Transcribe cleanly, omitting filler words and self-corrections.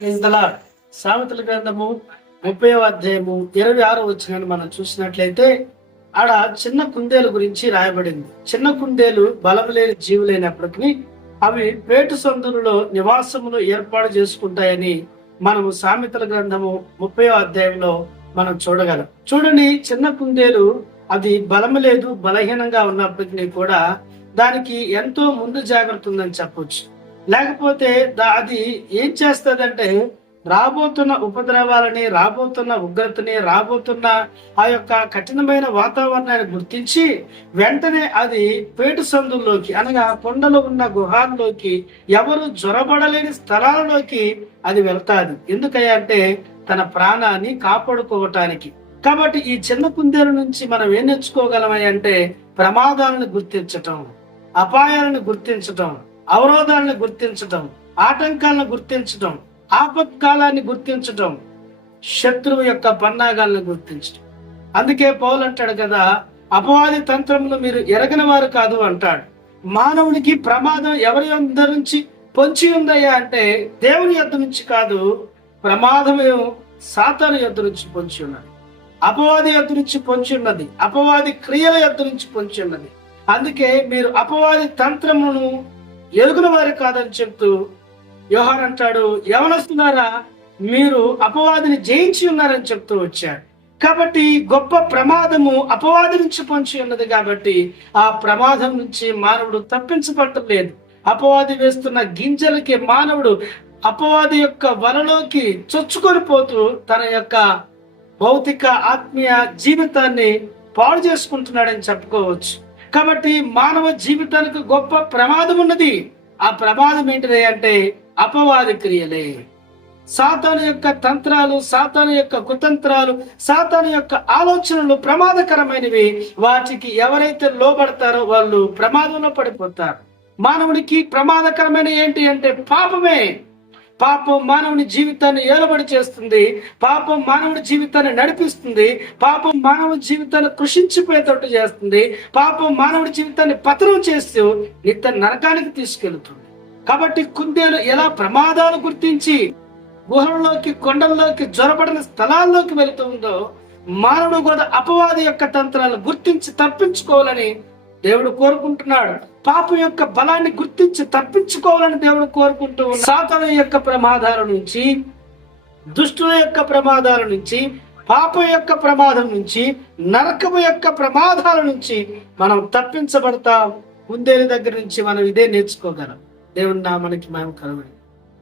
సామెతల గ్రంథము 30వ అధ్యాయము 26వ వచనాన్ని మనం చూసినట్లయితే ఆడ చిన్న కుందేలు గురించి రాయబడింది. చిన్న కుందేలు బలం లేని జీవులైనప్పటికీ అవి పేటు సందులలో నివాసములు ఏర్పాటు చేసుకుంటాయని మనము సామెతల గ్రంథము 30వ అధ్యాయంలో మనం చూడగలం. చూడండి, చిన్న కుందేలు అది బలము లేదు, బలహీనంగా ఉన్నప్పటికీ కూడా దానికి ఎంతో ముందు జాగ్రత్త ఉందని చెప్పొచ్చు. లేకపోతే అది ఏం చేస్తుందంటే రాబోతున్న ఉపద్రవాలని, రాబోతున్న ఉగ్రతని, రాబోతున్న ఆ యొక్క కఠినమైన వాతావరణాన్ని గుర్తించి వెంటనే అది పేటు సందుల్లోకి అనగా కొండలు ఉన్న గుహాల్లోకి, ఎవరు జ్వరబడలేని స్థలాలలోకి అది వెళ్తాది. ఎందుకయ్యా అంటే తన ప్రాణాన్ని కాపాడుకోవటానికి. కాబట్టి ఈ చిన్న కుందేలు నుంచి మనం ఏం నేర్చుకోగలమంటే ప్రమాదాలను గుర్తించటం, అపాయాలను గుర్తించటం, అవరోధాలను గుర్తించటం, ఆటంకాలను గుర్తించటం, ఆపత్కాలాన్ని గుర్తించటం, శత్రువు యొక్క పన్నాగాలను గుర్తించటం. అందుకే పౌలు అంటాడు కదా, అపవాది తంత్రములు మీరు ఎరగని వారు కాదు అంటాడు. మానవునికి ప్రమాదం ఎవరి యొద్ద నుంచి పొంచి ఉందయ్యా అంటే దేవుని యొద్ద నుంచి కాదు, ప్రమాదమే సాతాను యొద్ద నుంచి పొంచి ఉన్నది, అపవాది యొద్ద నుంచి పొంచి ఉన్నది, అపవాది క్రియల యొద్ద నుంచి పొంచి ఉన్నది. అందుకే మీరు అపవాది తంత్రమును ఎరుగున వారు కాదని చెప్తూ యోహాను అంటాడు, యవనస్తున్నారా మీరు అపవాదిని జయించి ఉన్నారని చెప్తూ వచ్చాడు. కాబట్టి గొప్ప ప్రమాదము అపవాది నుంచి పొంచి ఉన్నది. కాబట్టి ఆ ప్రమాదం నుంచి మానవుడు తప్పించబడలేదు. అపవాది వేస్తున్న గింజలకి మానవుడు అపవాది యొక్క వలలోకి చొచ్చుకొని పోతూ తన యొక్క భౌతిక ఆత్మీయ జీవితాన్ని పాడు చేసుకుంటున్నాడని చెప్పుకోవచ్చు. కాబట్టి మానవ జీవితానికి గొప్ప ప్రమాదం ఉన్నది. ఆ ప్రమాదం ఏంటిది అంటే అపవాది క్రియలే, సాతాను యొక్క తంత్రాలు, సాతాను యొక్క కుతంత్రాలు, సాతాను యొక్క ఆలోచనలు ప్రమాదకరమైనవి. వాటికి ఎవరైతే లోబడతారో వాళ్ళు ప్రమాదంలో పడిపోతారు. మానవుడికి ప్రమాదకరమైన ఏంటి అంటే పాపమే. పాపం మానవుని జీవితాన్ని ఏలబడి చేస్తుంది. పాపం మానవుడి జీవితాన్ని నడిపిస్తుంది. పాపం మానవుడి జీవితాన్ని కృషించిపోయేటట్టు చేస్తుంది. పాపం మానవుడి జీవితాన్ని పతనం చేస్తూ నిత్య నరకానికి తీసుకెళ్తుంది. కాబట్టి కుందేలు ఎలా ప్రమాదాలు గుర్తించి గుహల్లోకి, కొండల్లోకి, జ్వరపడిన స్థలాల్లోకి వెళుతుందో, మానవుడు కూడా అపవాది యొక్క తంత్రాలను గుర్తించి తప్పించుకోవాలని దేవుడు కోరుకుంటున్నాడు. పాపం యొక్క బలాన్ని గుర్తించి తప్పించుకోవాలని దేవుడు కోరుకుంటూ ఉన్నాడు. సాతాను యొక్క ప్రమాదాల నుంచి, దుష్టుల యొక్క ప్రమాదాల నుంచి, పాపం యొక్క ప్రమాదం నుంచి, నరకము యొక్క ప్రమాదాల నుంచి మనం తప్పించబడతాం. కుందేలు దగ్గర నుంచి మనం ఇదే నేర్చుకోగలం. దేవుని నామానికి మహిమ కలుగును.